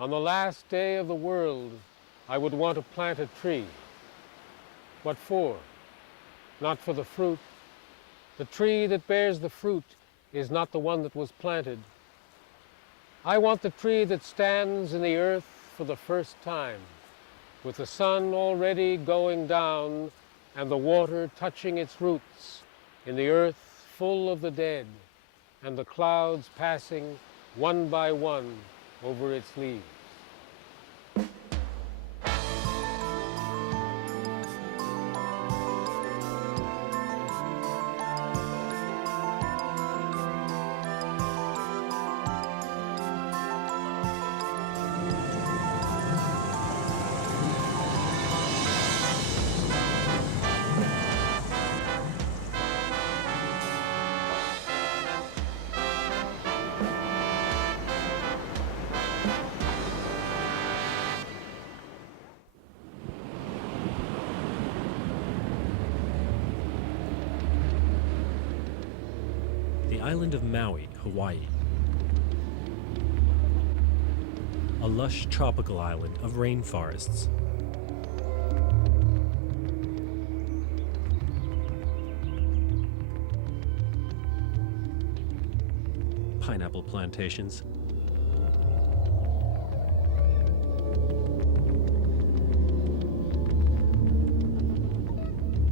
On the last day of the world, I would want to plant a tree. What for? Not for the fruit. The tree that bears the fruit is not the one that was planted. I want the tree that stands in the earth for the first time, with the sun already going down and the water touching its roots, in the earth full of the dead, and the clouds passing one by one over its leaves. The island of Maui, Hawaii. A lush tropical island of rainforests. Pineapple plantations.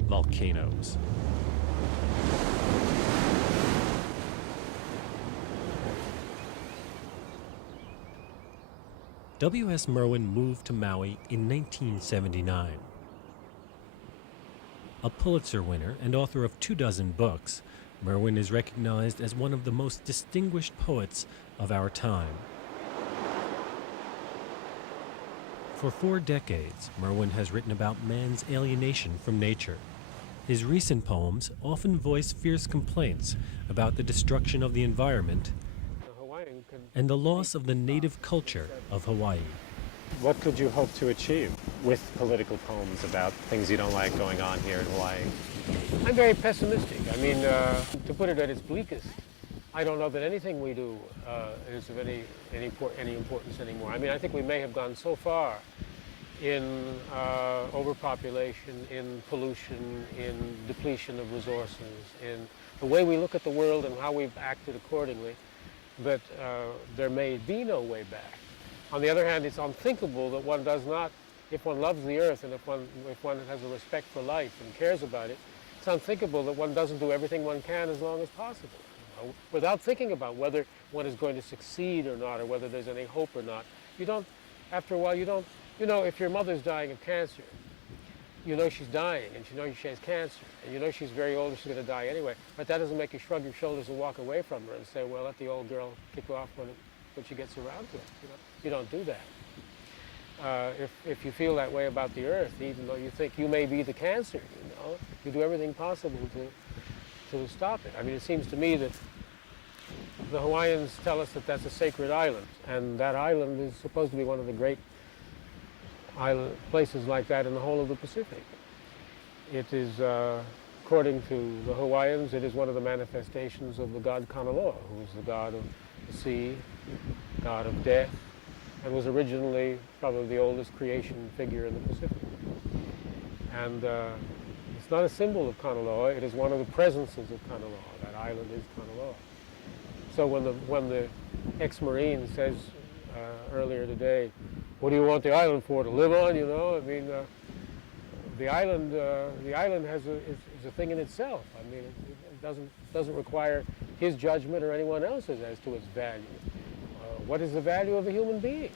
Volcanoes. W.S. Merwin moved to Maui in 1979. A Pulitzer winner and author of 24 books, Merwin is recognized as one of the most distinguished poets of our time. For 4 decades, Merwin has written about man's alienation from nature. His recent poems often voice fierce complaints about the destruction of the environment and the loss of the native culture of Hawaii. What could you hope to achieve with political poems about things you don't like going on here in Hawaii? I'm very pessimistic. I mean, to put it at its bleakest, I don't know that anything we do is of any importance anymore. I mean, I think we may have gone so far in overpopulation, in pollution, in depletion of resources, in the way we look at the world and how we've acted accordingly, that there may be no way back. On the other hand, it's unthinkable that one does not, if one loves the earth and if one has a respect for life and cares about it, it's unthinkable that one doesn't do everything one can as long as possible, you know, without thinking about whether one is going to succeed or not, or whether there's any hope or not. You don't, after a while, you don't, you know, if your mother's dying of cancer, you know she's dying, and you know she has cancer, and you know she's very old and she's going to die anyway, but that doesn't make you shrug your shoulders and walk away from her and say, well, let the old girl kick off when she gets around to it. You know? You don't do that. If you feel that way about the earth, even though you think you may be the cancer, you know, you do everything possible to stop it. I mean, it seems to me that the Hawaiians tell us that that's a sacred island, and that island is supposed to be one of the great places like that in the whole of the Pacific. It is, according to the Hawaiians, it is one of the manifestations of the god Kanaloa, who is the god of the sea, god of death, and was originally probably the oldest creation figure in the Pacific. And it's not a symbol of Kanaloa, it is one of the presences of Kanaloa. That island is Kanaloa. So when the ex-Marine says earlier today, what do you want the island for, to live on, you know? I mean, the island is a thing in itself. I mean, it doesn't require his judgment or anyone else's as to its value. What is the value of a human being?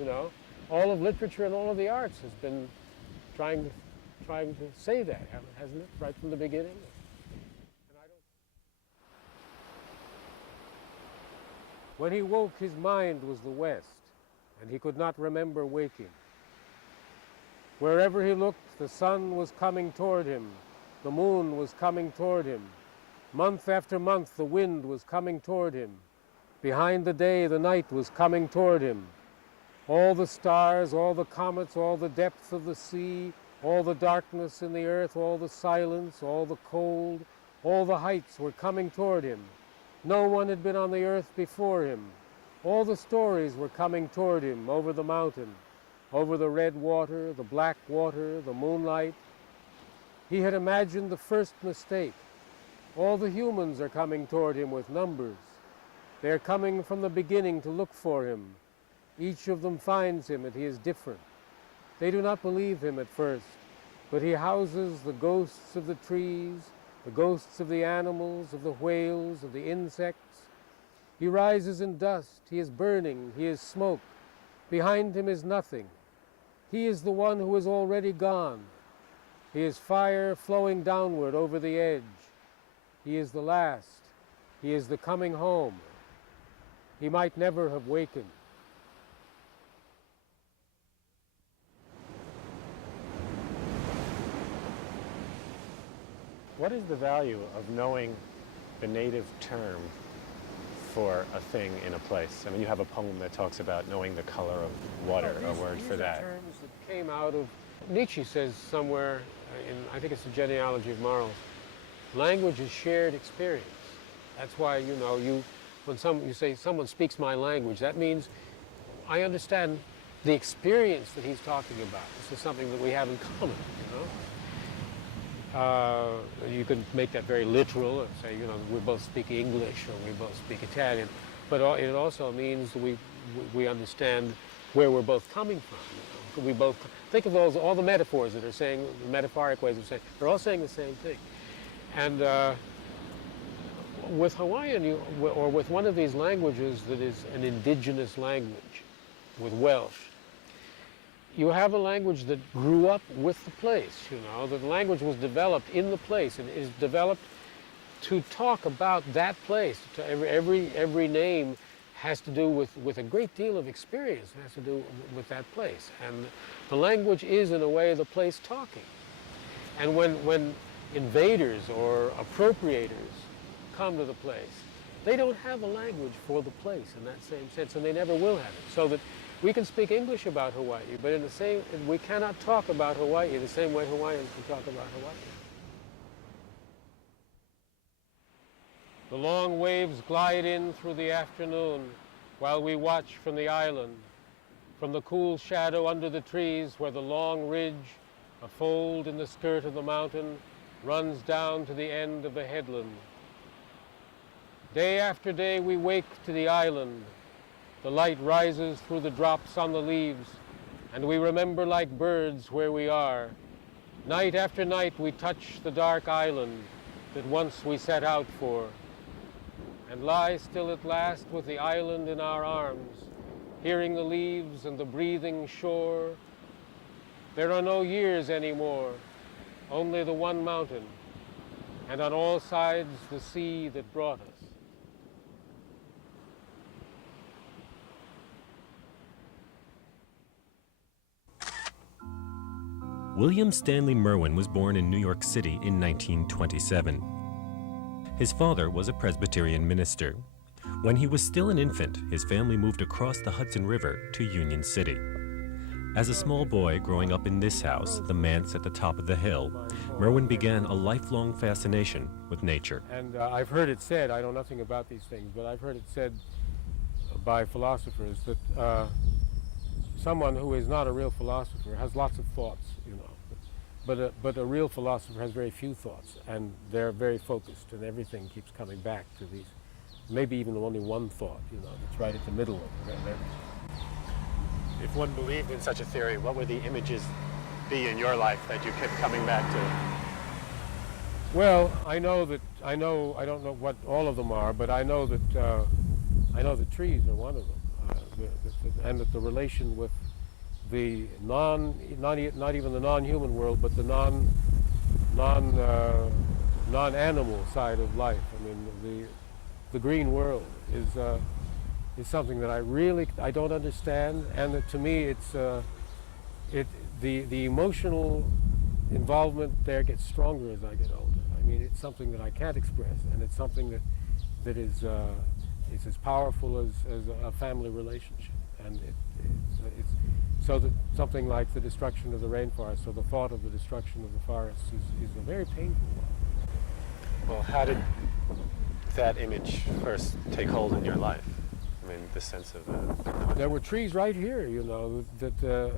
You know, all of literature and all of the arts has been trying to say that, hasn't it, right from the beginning? When he woke, his mind was the West, and he could not remember waking. Wherever he looked, the sun was coming toward him, the moon was coming toward him. Month after month, the wind was coming toward him. Behind the day, the night was coming toward him. All the stars, all the comets, all the depth of the sea, all the darkness in the earth, all the silence, all the cold, all the heights were coming toward him. No one had been on the earth before him. All the stories were coming toward him over the mountain, over the red water, the black water, the moonlight. He had imagined the first mistake. All the humans are coming toward him with numbers. They are coming from the beginning to look for him. Each of them finds him, and he is different. They do not believe him at first, but he houses the ghosts of the trees, the ghosts of the animals, of the whales, of the insects. He rises in dust, he is burning, he is smoke. Behind him is nothing. He is the one who is already gone. He is fire flowing downward over the edge. He is the last. He is the coming home. He might never have wakened. What is the value of knowing the native term for a thing in a place? I mean, you have a poem that talks about knowing the color of water, a word for that. These are terms that came out of, Nietzsche says somewhere, I think it's the genealogy of morals, language is shared experience. That's why, when you say someone speaks my language, that means I understand the experience that he's talking about. This is something that we have in common, You could make that very literal and say, we both speak English or we both speak Italian, but it also means we understand where we're both coming from. We both think of all the metaphors that are saying, the metaphoric ways of saying, they're all saying the same thing. And with Hawaiian, or with one of these languages that is an indigenous language, with Welsh, you have a language that grew up with the place, The language was developed in the place, and is developed to talk about that place. Every name has to do with a great deal of experience. It has to do with that place. And the language is, in a way, the place talking. And when invaders or appropriators come to the place, they don't have a language for the place in that same sense, and they never will have it. So that we can speak English about Hawaii, but we cannot talk about Hawaii the same way Hawaiians can talk about Hawaii. The long waves glide in through the afternoon while we watch from the island, from the cool shadow under the trees where the long ridge, a fold in the skirt of the mountain, runs down to the end of the headland. Day after day we wake to the island. The light rises through the drops on the leaves, and we remember like birds where we are. Night after night we touch the dark island that once we set out for, and lie still at last with the island in our arms, hearing the leaves and the breathing shore. There are no years anymore, only the one mountain, and on all sides the sea that brought us. William Stanley Merwin was born in New York City in 1927. His father was a Presbyterian minister. When he was still an infant, his family moved across the Hudson River to Union City. As a small boy growing up in this house, the manse at the top of the hill, Merwin began a lifelong fascination with nature. And I've heard it said, I know nothing about these things, but I've heard it said by philosophers that someone who is not a real philosopher has lots of thoughts, but a real philosopher has very few thoughts, and they're very focused, and everything keeps coming back to these, maybe even only one thought, that's right at the middle of everything. If one believed in such a theory, what would the images be in your life that you kept coming back to? Well, I don't know what all of them are, but I know that trees are one of them, and that the relation with the not even the non-human world, but the non-animal side of life. I mean, the green world is something that I don't understand, and that to me the emotional involvement there gets stronger as I get older. I mean, it's something that I can't express, and it's something that is as powerful as a family relationship, and it's so that something like the destruction of the rainforest, or the thought of the destruction of the forests, is a very painful one. Well, how did that image first take hold in your life? I mean, the sense of There were trees right here, you know, that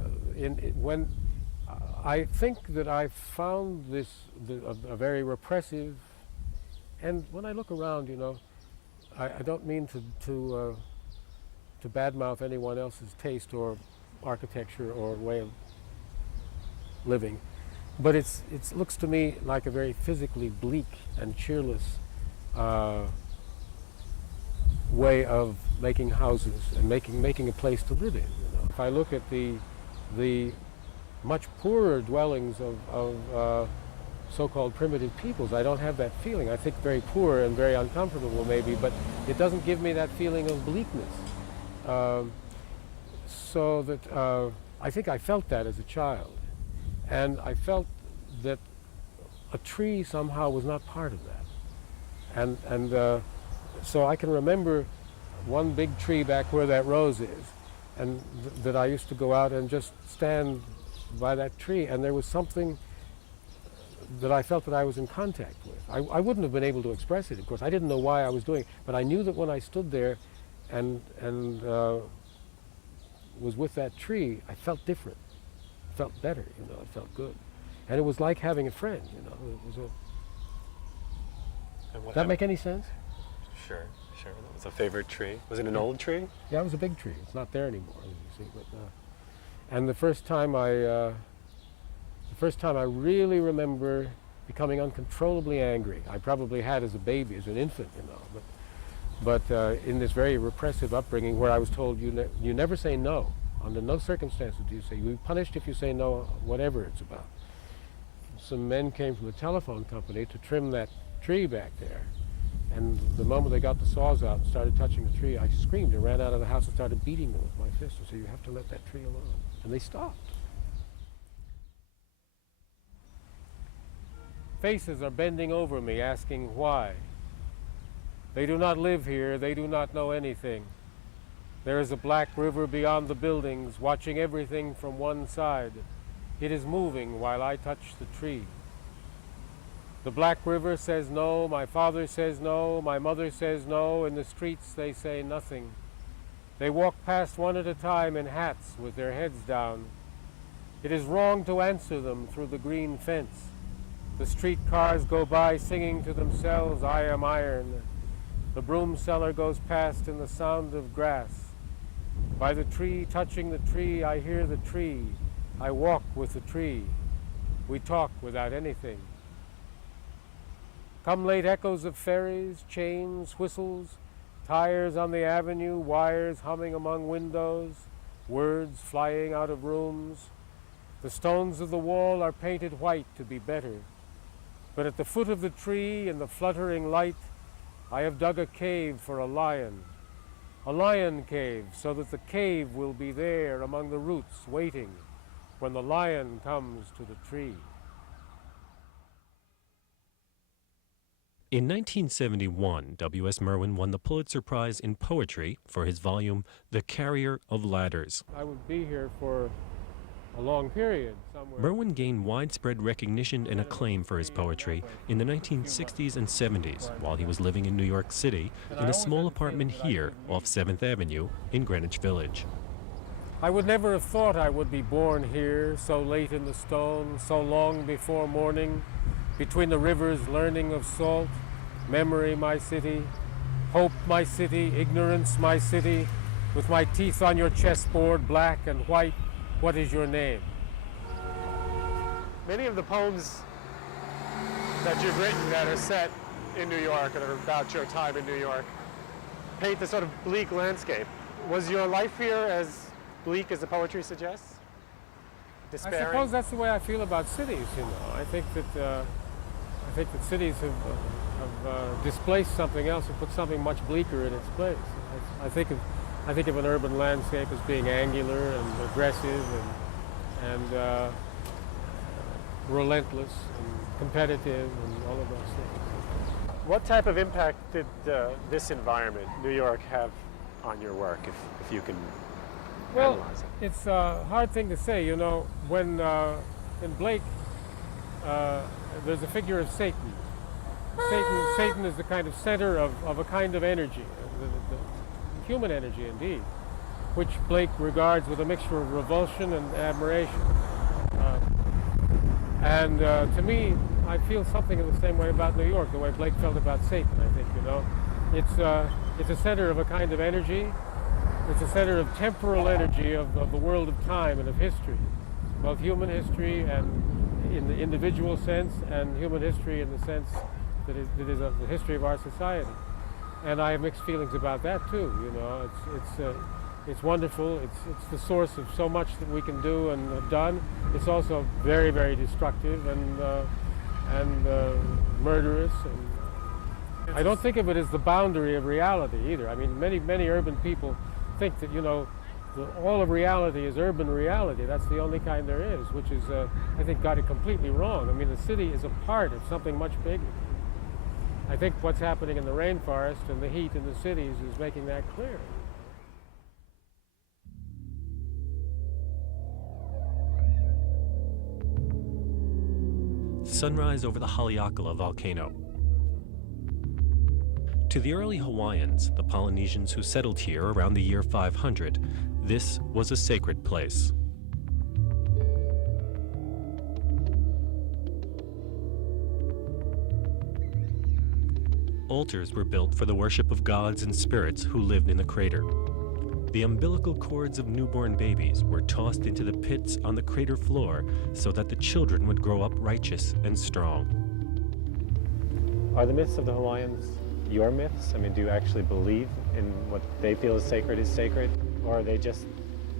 when I think that I found this a very repressive, and when I look around, you know, I don't mean to badmouth anyone else's taste or architecture or way of living, but it looks to me like a very physically bleak and cheerless way of making houses and making a place to live in. You know? If I look at the much poorer dwellings of so-called primitive peoples, I don't have that feeling. I think very poor and very uncomfortable maybe, but it doesn't give me that feeling of bleakness. So that I think I felt that as a child, and I felt that a tree somehow was not part of that, and so I can remember one big tree back where that rose is, and that I used to go out and just stand by that tree, and there was something that I felt that I was in contact with. I wouldn't have been able to express it, of course. I didn't know why I was doing it, but I knew that when I stood there and was with that tree, I felt different. I felt better, you know, it felt good. And it was like having a friend, you know. It was Does that make any sense? Sure. That was a favorite tree. Was it an old tree? Yeah, it was a big tree. It's not there anymore, you see. But, and the first time I really remember becoming uncontrollably angry. I probably had as a baby, as an infant, you know. But in this very repressive upbringing, where I was told you never say no. Under no circumstances do you say. You're punished if you say no, whatever it's about. Some men came from the telephone company to trim that tree back there. And the moment they got the saws out and started touching the tree, I screamed and ran out of the house and started beating them with my fist and said, you have to let that tree alone. And they stopped. Faces are bending over me, asking why. They do not live here, they do not know anything. There is a black river beyond the buildings, watching everything from one side. It is moving while I touch the tree. The black river says no, my father says no, my mother says no, in the streets they say nothing. They walk past one at a time in hats with their heads down. It is wrong to answer them through the green fence. The street cars go by singing to themselves, I am iron. The broom seller goes past in the sound of grass. By the tree, touching the tree, I hear the tree. I walk with the tree. We talk without anything. Come late echoes of ferries, chains, whistles, tires on the avenue, wires humming among windows, words flying out of rooms. The stones of the wall are painted white to be better. But at the foot of the tree, in the fluttering light, I have dug a cave for a lion cave, so that the cave will be there among the roots waiting when the lion comes to the tree. In 1971, W.S. Merwin won the Pulitzer Prize in Poetry for his volume, The Carrier of Ladders. I would be here for a long period somewhere. Merwin gained widespread recognition and acclaim for his poetry in the 1960s and 70s while he was living in New York City in a small apartment here off 7th Avenue in Greenwich Village. I would never have thought I would be born here, so late in the stone, so long before morning, between the rivers learning of salt, memory my city, hope my city, ignorance my city, with my teeth on your chessboard, black and white, what is your name? Many of the poems that you've written that are set in New York and are about your time in New York paint this sort of bleak landscape. Was your life here as bleak as the poetry suggests? Despairing? I suppose that's the way I feel about cities, you know. I think that cities have displaced something else and put something much bleaker in its place. I think of an urban landscape as being angular and aggressive and relentless and competitive and all of those things. What type of impact did this environment, New York, have on your work, if you can analyze it? It's a hard thing to say. You know, when in Blake, there's a figure of Satan. Satan is the kind of center of a kind of energy. human energy indeed, which Blake regards with a mixture of revulsion and admiration. To me, I feel something in the same way about New York, the way Blake felt about Satan, I think, you know. It's a center of a kind of energy. It's a center of temporal energy of the world of time and of history, both human history and in the individual sense, and human history in the sense that is of the history of our society. And I have mixed feelings about that too, you know. It's wonderful. It's the source of so much that we can do and have done. It's also very, very destructive and murderous. And I don't think of it as the boundary of reality either. I mean, many urban people think that, you know, all of reality is urban reality. That's the only kind there is, which is, I think, got it completely wrong. I mean, the city is a part of something much bigger. I think what's happening in the rainforest and the heat in the cities is making that clear. Sunrise over the Haleakala volcano. To the early Hawaiians, the Polynesians who settled here around the year 500, this was a sacred place. Altars were built for the worship of gods and spirits who lived in the crater. The umbilical cords of newborn babies were tossed into the pits on the crater floor so that the children would grow up righteous and strong. Are the myths of the Hawaiians your myths? I mean, do you actually believe in what they feel is sacred, or are they just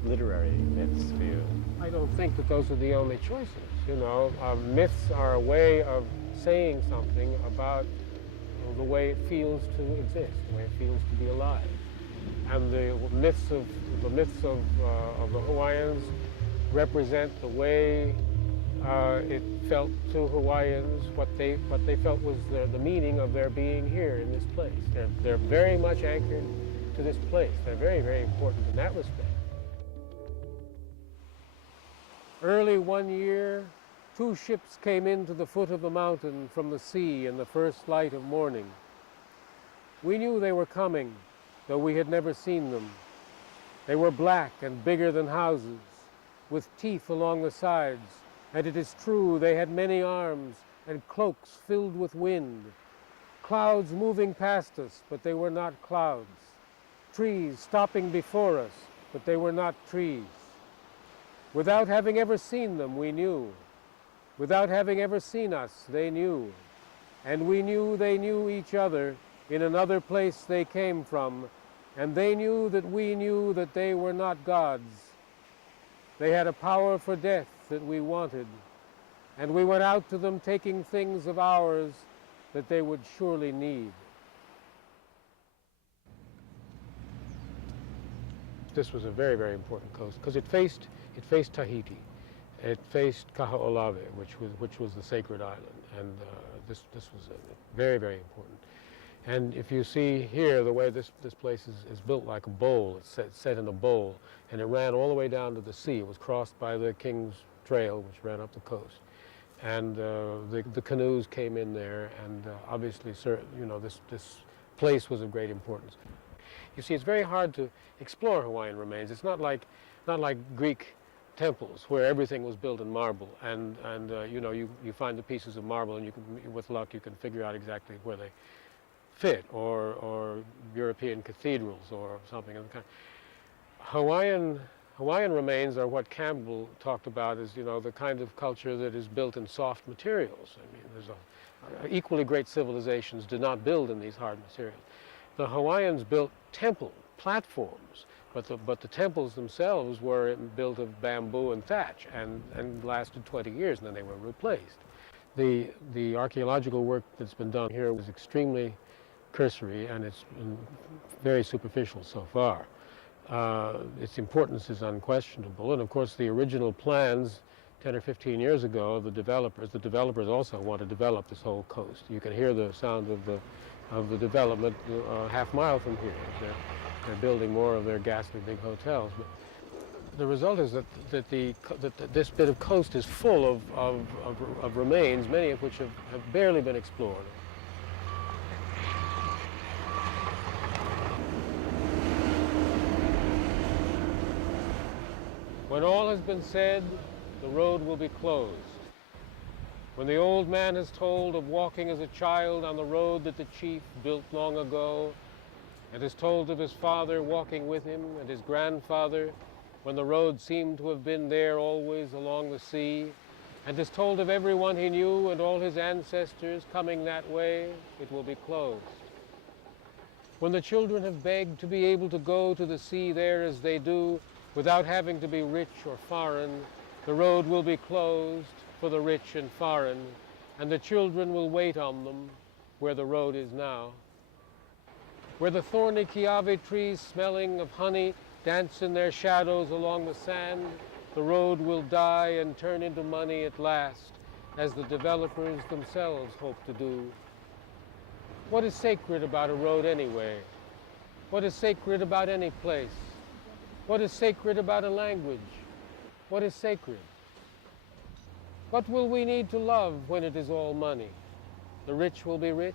literary myths for you? I don't think that those are the only choices, you know. Myths are a way of saying something about the way it feels to exist, the way it feels to be alive. And the myths of the Hawaiians represent the way it felt to Hawaiians, what they felt was the meaning of their being here in this place. They're very much anchored to this place. They're very, very important in that respect. Early one year, 2 ships came into the foot of the mountain from the sea in the first light of morning. We knew they were coming, though we had never seen them. They were black and bigger than houses, with teeth along the sides, and it is true they had many arms and cloaks filled with wind. Clouds moving past us, but they were not clouds. Trees stopping before us, but they were not trees. Without having ever seen them, we knew. Without having ever seen us, they knew. And we knew they knew each other in another place they came from, and they knew that we knew that they were not gods. They had a power for death that we wanted, and we went out to them taking things of ours that they would surely need. This was a very, very important coast because it faced Tahiti. It faced Kaho'olawe, which was the sacred island, and this was very, very important. And if you see here, the way this place is built like a bowl, it's set in a bowl, and it ran all the way down to the sea. It was crossed by the King's Trail, which ran up the coast. And the canoes came in there, and obviously, you know, this place was of great importance. You see, it's very hard to explore Hawaiian remains. It's not like Greek temples where everything was built in marble, and you know, you find the pieces of marble, and with luck you can figure out exactly where they fit, or European cathedrals or something of the kind. Hawaiian remains are what Campbell talked about as, you know, the kind of culture that is built in soft materials. I mean, there's equally great civilizations did not build in these hard materials. The Hawaiians built temple platforms, but the temples themselves were built of bamboo and thatch, and lasted 20 years, and then they were replaced. The archaeological work that's been done here was extremely cursory, and it's been very superficial so far. Its importance is unquestionable, and of course the original plans 10 or 15 years ago, the developers also want to develop this whole coast. You can hear the sound of the development half mile from here. They're building more of their ghastly big hotels. But the result is that this bit of coast is full of remains, many of which have barely been explored. When all has been said, the road will be closed. When the old man has told of walking as a child on the road that the chief built long ago, and has told of his father walking with him and his grandfather when the road seemed to have been there always along the sea, and has told of everyone he knew and all his ancestors coming that way, it will be closed. When the children have begged to be able to go to the sea there as they do, without having to be rich or foreign, the road will be closed for the rich and foreign, and the children will wait on them where the road is now. Where the thorny kiave trees smelling of honey dance in their shadows along the sand, the road will die and turn into money at last, as the developers themselves hope to do. What is sacred about a road anyway? What is sacred about any place? What is sacred about a language? What is sacred? What will we need to love when it is all money? The rich will be rich,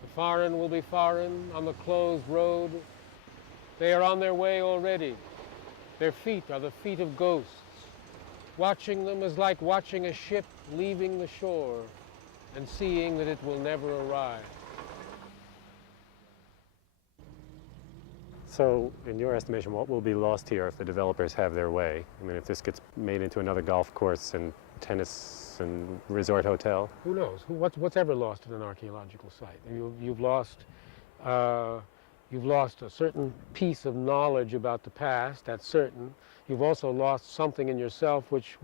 the foreign will be foreign on the closed road. They are on their way already. Their feet are the feet of ghosts. Watching them is like watching a ship leaving the shore and seeing that it will never arrive. So, in your estimation, what will be lost here if the developers have their way? I mean, if this gets made into another golf course and tennis and resort hotel? Who knows? What's ever lost in an archaeological site? You've lost a certain piece of knowledge about the past. That's certain. You've also lost something in yourself which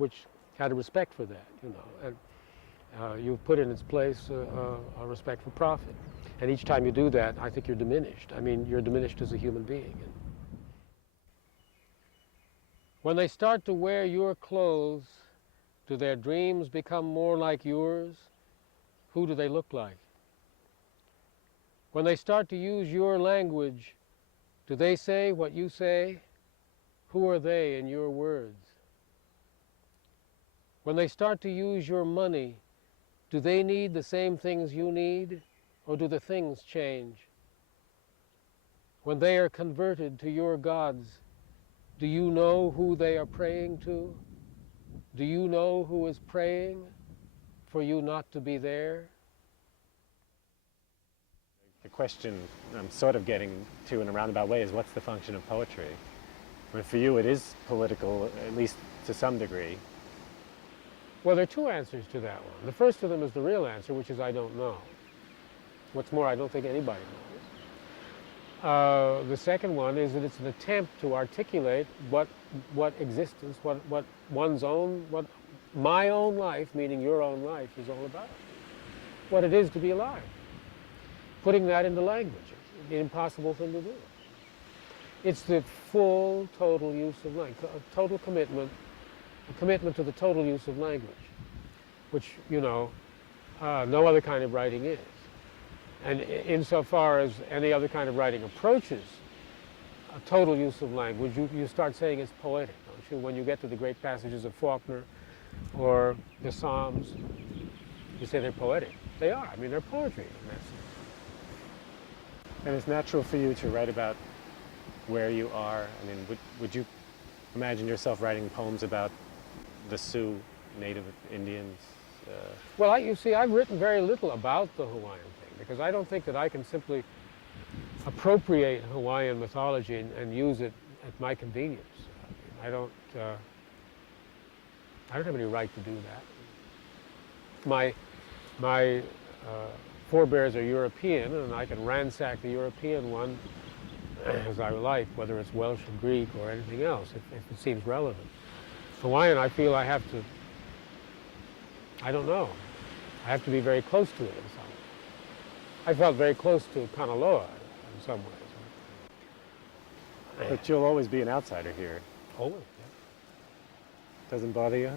had a respect for that. And you've put in its place a respect for profit. And each time you do that, I think you're diminished. I mean, you're diminished as a human being. When they start to wear your clothes, do their dreams become more like yours? Who do they look like? When they start to use your language, do they say what you say? Who are they in your words? When they start to use your money, do they need the same things you need, or do the things change? When they are converted to your gods, do you know who they are praying to? Do you know who is praying for you not to be there? The question I'm sort of getting to in a roundabout way is, what's the function of poetry? I mean, for you it is political, at least to some degree. Well, there are two answers to that one. The first of them is the real answer, which is I don't know. What's more, I don't think anybody knows. The second one is that it's an attempt to articulate what existence, what one's own, what my own life, meaning your own life, is all about. What it is to be alive. Putting that into language, the impossible thing to do. It's the full, total use of language, a total commitment, a commitment to the total use of language, which, no other kind of writing is. And insofar as any other kind of writing approaches a total use of language, you start saying it's poetic, don't you? When you get to the great passages of Faulkner or the Psalms, you say they're poetic. They are. I mean, they're poetry in that sense. And it's natural for you to write about where you are. I mean, would you imagine yourself writing poems about the Sioux, Native Indians? Well, you see, I've written very little about the Hawaiian thing, because I don't think that I can simply appropriate Hawaiian mythology and use it at my convenience. I don't have any right to do that. My forebears are European, and I can ransack the European one as I like, whether it's Welsh or Greek or anything else, if it seems relevant. Hawaiian, I feel I have to, I don't know, I have to be very close to it in some way. I felt very close to Kanaloa in some ways. But you'll always be an outsider here. Always, yeah. Doesn't bother you?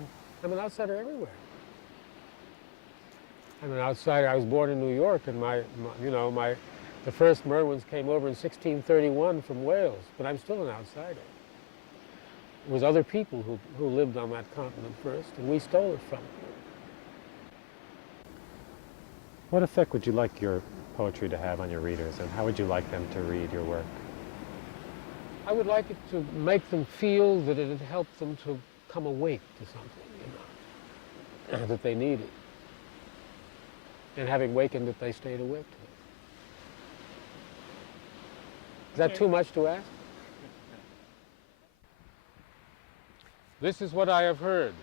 I'm an outsider everywhere. I'm an outsider. I was born in New York, and the first Merwins came over in 1631 from Wales, but I'm still an outsider. It was other people who lived on that continent first, and we stole it from them. What effect would you like your poetry to have on your readers, and how would you like them to read your work? I would like it to make them feel that it had helped them to come awake to something, that they needed. And having wakened it, they stayed awake to it. Is that too much to ask? This is what I have heard.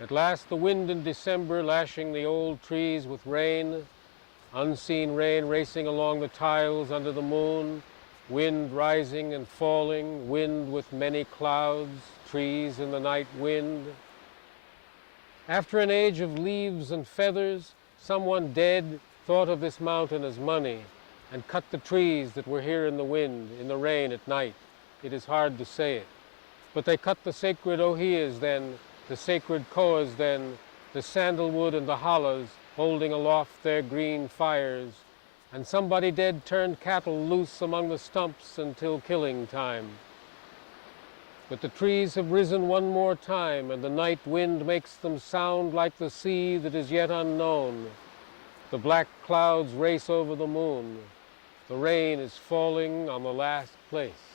At last the wind in December lashing the old trees with rain, unseen rain racing along the tiles under the moon, wind rising and falling, wind with many clouds, trees in the night wind. After an age of leaves and feathers, someone dead thought of this mountain as money and cut the trees that were here in the wind, in the rain at night. It is hard to say it. But they cut the sacred ohias then, the sacred koas then, the sandalwood and the hollas, holding aloft their green fires, and somebody dead turned cattle loose among the stumps until killing time. But the trees have risen one more time, and the night wind makes them sound like the sea that is yet unknown. The black clouds race over the moon. The rain is falling on the last place.